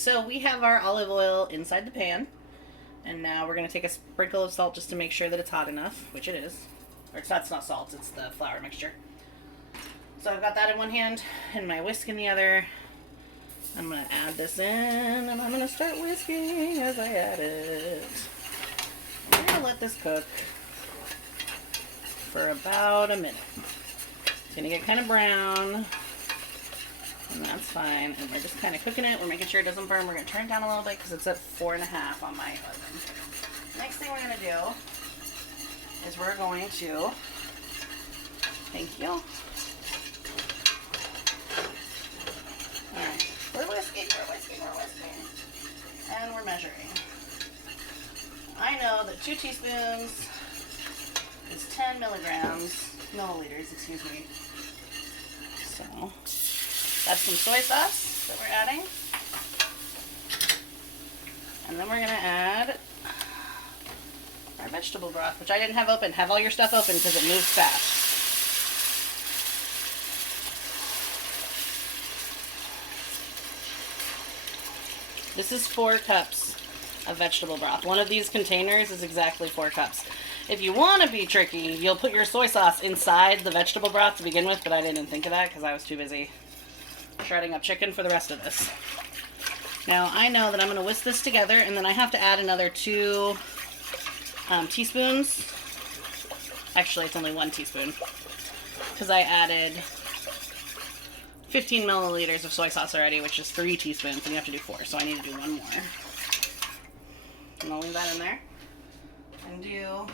so we have our olive oil inside the pan. And now we're going to take a sprinkle of salt just to make sure that it's hot enough, which it is. Or it's not salt, it's the flour mixture. So I've got that in one hand and my whisk in the other. I'm going to add this in and I'm going to start whisking as I add it. I'm going to let this cook for about a minute. It's going to get kind of brown. And that's fine. And we're just kind of cooking it. We're making sure it doesn't burn. We're going to turn it down a little bit because it's at 4.5 on my oven. Next thing we're going to do is we're going to, thank you. Alright, we're whisking. And we're measuring. I know that 2 teaspoons is 10 milliliters, excuse me. So, that's some soy sauce that we're adding. And then we're going to add our vegetable broth, which I didn't have open. Have all your stuff open because it moves fast. This is 4 cups of vegetable broth. One of these containers is exactly 4 cups. If you want to be tricky, you'll put your soy sauce inside the vegetable broth to begin with, but I didn't think of that because I was too busy shredding up chicken for the rest of this. Now I know that I'm going to whisk this together and then I have to add another 2 teaspoons. Actually, it's only 1 teaspoon because I added 15 milliliters of soy sauce already, which is 3 teaspoons, and you have to do 4, so I need to do 1 more. And I'll leave that in there and do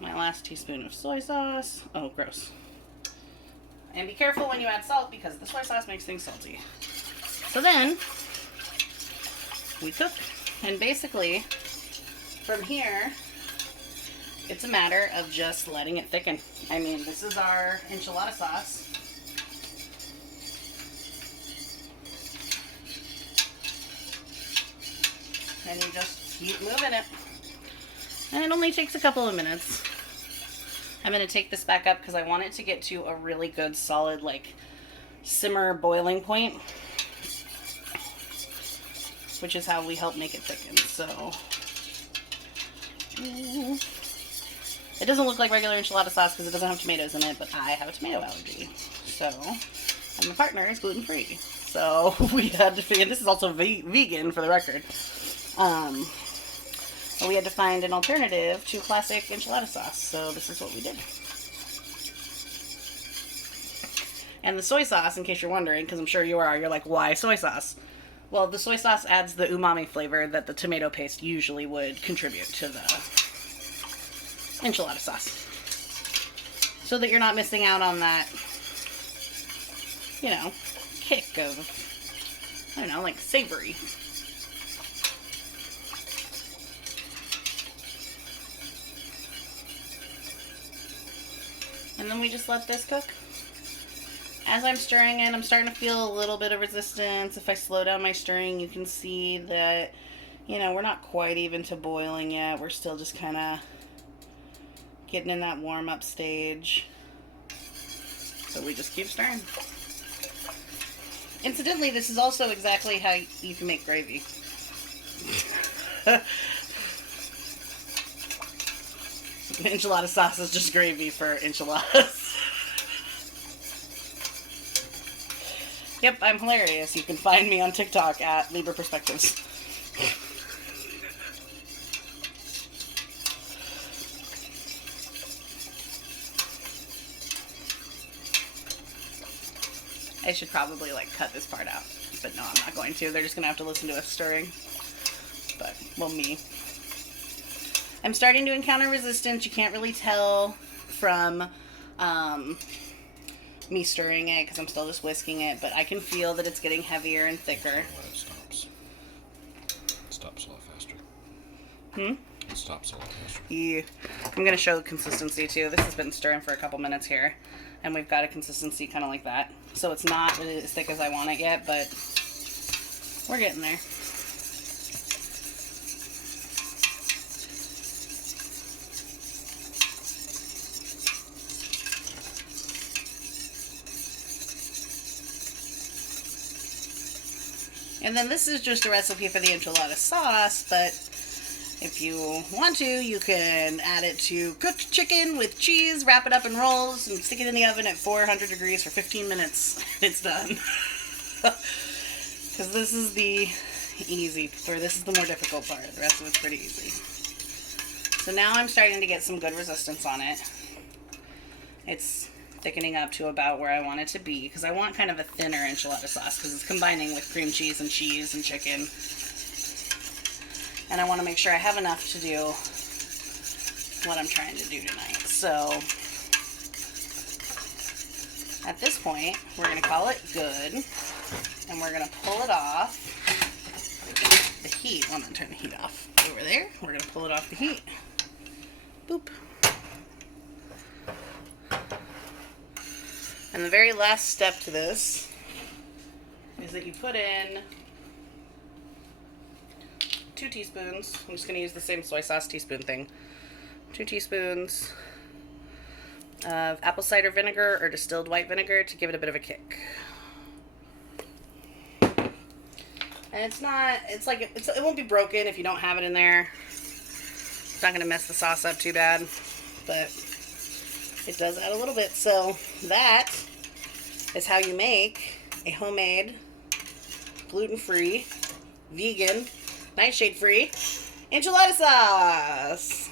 my last teaspoon of soy sauce. Oh, gross. And be careful when you add salt because the soy sauce makes things salty. So then, we cook. And basically, from here, it's a matter of just letting it thicken. I mean, this is our enchilada sauce. And you just keep moving it. And it only takes a couple of minutes. I'm going to take this back up because I want it to get to a really good solid like simmer boiling point, which is how we help make it thicken. So it doesn't look like regular enchilada sauce because it doesn't have tomatoes in it, but I have a tomato allergy. So, and my partner is gluten-free. So we had to figure, this is also vegan for the record. We had to find an alternative to classic enchilada sauce, so this is what we did. And the soy sauce, in case you're wondering, because I'm sure you are, you're like, why soy sauce? Well, the soy sauce adds the umami flavor that the tomato paste usually would contribute to the enchilada sauce. So that you're not missing out on that, you know, kick of, I don't know, like savory. And then we just let this cook. As I'm stirring it, I'm starting to feel a little bit of resistance. If I slow down my stirring, you can see that, you know, we're not quite even to boiling yet. We're still just kind of getting in that warm-up stage. So we just keep stirring. Incidentally, this is also exactly how you can make gravy. Enchilada sauce is just gravy for enchiladas. Yep, I'm hilarious. You can find me on TikTok at Libra Perspectives. I should probably like cut this part out, but no, I'm not going to. They're just gonna have to listen to us stirring. But, well, me. I'm starting to encounter resistance. You can't really tell from me stirring it because I'm still just whisking it, but I can feel that it's getting heavier and thicker. It stops. It stops a lot faster. It stops a lot faster. Yeah. I'm going to show the consistency too. This has been stirring for a couple minutes here, and we've got a consistency kind of like that. So it's not really as thick as I want it yet, but we're getting there. And then this is just a recipe for the enchilada sauce, but if you want to, you can add it to cooked chicken with cheese, wrap it up in rolls, and stick it in the oven at 400 degrees for 15 minutes. It's done. Because this is the this is the more difficult part. The rest of it's pretty easy. So now I'm starting to get some good resistance on it. It's thickening up to about where I want it to be, because I want kind of a thinner enchilada sauce, because it's combining with cream cheese and chicken. And I want to make sure I have enough to do what I'm trying to do tonight. So at this point, we're going to call it good. And we're going to pull it off the heat. I'm going to turn the heat off over there. We're going to pull it off the heat. Boop. And the very last step to this is that you put in 2 teaspoons. I'm just going to use the same soy sauce teaspoon thing. 2 teaspoons of apple cider vinegar or distilled white vinegar to give it a bit of a kick. And it won't be broken if you don't have it in there. It's not going to mess the sauce up too bad, but it does add a little bit. So that is how you make a homemade, gluten-free, vegan, nightshade-free enchilada sauce.